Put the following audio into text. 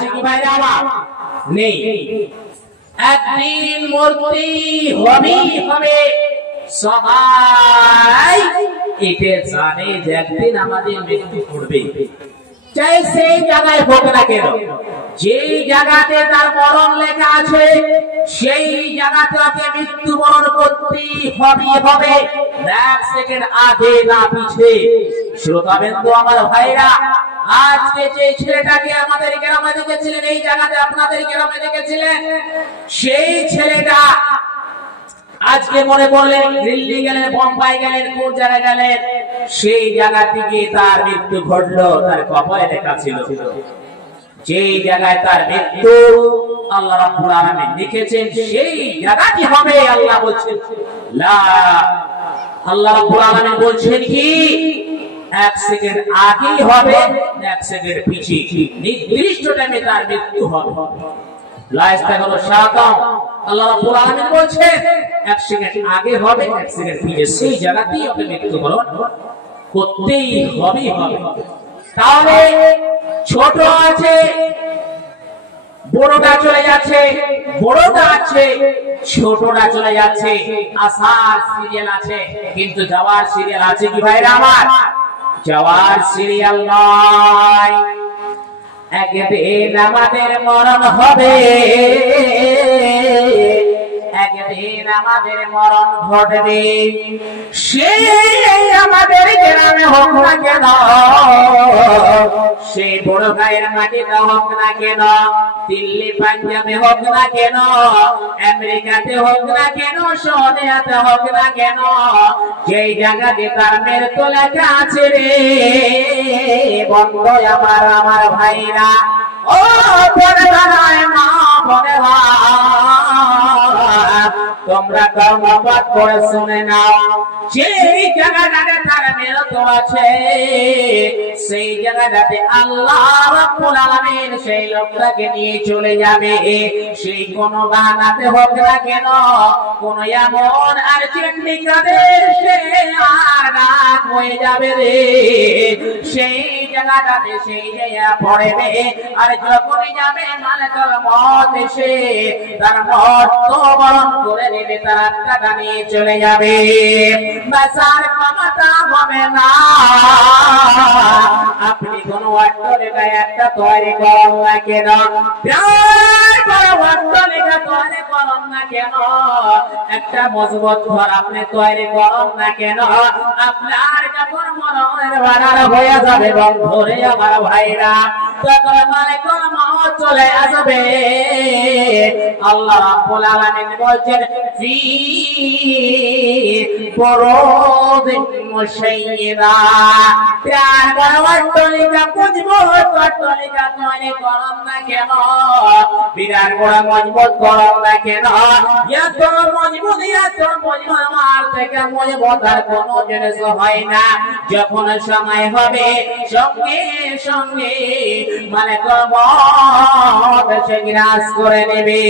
আছে কি ভাই আমার? নেই। একদিন মরতে হবে, সবাই এটা জানে যে একদিন আমাদের মৃত্যু ঘটবে। চাই সেই জায়গায় হোক না কেন, যেই জায়গাতে তার মরণ লেখা আছে সেই জায়গাটাকে মৃত্যুবরণ করতেই হবে, এক সেকেন্ড আগে না পিছে। শ্রোতাবৃন্দ আমার ভাইরা, আজকে যে ছেলেটাকে আমাদের গ্রামে দেখেছিলেন, এই জায়গাতে আপনাদের গ্রামে দেখেছিলেন, সেই ছেলেটা আজকে মনে করলেন দিল্লি গেলেন, বোম্বাই গেলেন, কোন জায়গায় গেলেন, সেই জায়গা থেকে তার মৃত্যু ঘটলো, তার কপালে লেখা ছিল। যেই জায়গায় তার মৃত্যু আল্লাহ রাব্বুল আলামিন লিখেছেন সেই জায়গাটি হবে। আল্লাহ বলছেন আল্লাহ রাব্বুল আলামিন বলছেন কি এক সেকেন্ড আগেই হবে, এক সেকেন্ড পিছিয়ে, নির্দিষ্ট টাইমে তার মৃত্যু হবে। আল্লাহ রাব্বুল আলামিন বলছেন এক সেকেন্ড আগে হবে, এক সেকেন্ড পিছিয়ে, সেই জায়গাতেই ওকে মৃত্যুবরণ করতেই হবে। তাহলে ছোট আছে, বড়টা চলে যাচ্ছে, বড়টা আছে, ছোটটা চলে যাচ্ছে। আসার সিরিয়াল আছে, কিন্তু যাওয়ার সিরিয়াল আছে কি ভাইরা আমার? যাওয়ার সিরিয়াল নয়। একদিন আমাদের মরণ হবে, একদিন আমাদের মরণ ঘটবে। সেই আমাদের গ্রামে হোক না কেন, সেই বড় ভাইয়ের মাটিতে হোক না কেন, দিল্লি পাঞ্জাবে হোক না কেন, আমেরিকাতে হোক না কেন, সৌদিয়াতে হোক না কেন, যেই জায়গাতে তার মৃত্যু লেখা আছে রে বন্ধু আমার ভাইরা, ও বড় দাঁড়ায় মা বলে তোমরা কর্মপাত করে শুনে নাও। সেই জায়গাটাতে তার মৃত্যু আছে, সেই জায়গাটাতে আল্লাহ রাব্বুল আলামিন সেই লোকটাকে নিয়ে চলে যাবে। সেই কোন বাহানাতে হোক না কেন, কোন এমন আর চিন্তিকাদের সে আর রাত হয়ে যাবে রে, সেই জায়গাটাতে সেই জায়গা পড়বে। আর যখনই যাবে মালাকুল মউত এসে তার মৃত্যু বরণ করে নেবে, তার আত্মাটা নিয়ে চলে যাবে। বাঁচার ক্ষমতা হবে না। আপনি কোন অট্টালিকা একটা তৈরি করুন না কেন, অট্টালিকা তৈরি করুন না কেন, একটা মজবুত ঘর আপনি তৈরি করুন না কেন, আপনার যখন মরণের ভাড়া হয়ে যাবে বন্ধুরে আমার ভাইরা, তখন মালাকুল মউত চলে আসবে। আল্লাহ রাব্বুল আলামিন বলছেন ফি বুরুদিন মুশাইয়্যিদা, প্যার বড় অট্টালিকা মজবুত অট্টালিকা তৈরি করুন না কেন, বিরাট বড় মজবুত করুন না কেন, এত মজবুত আমার থেকে মজবুত আর কোনো জিনিস হয় না। যখন সময় হবে সঙ্গে সঙ্গে মালাকুল মউত এসে গ্রাস করে নেবে।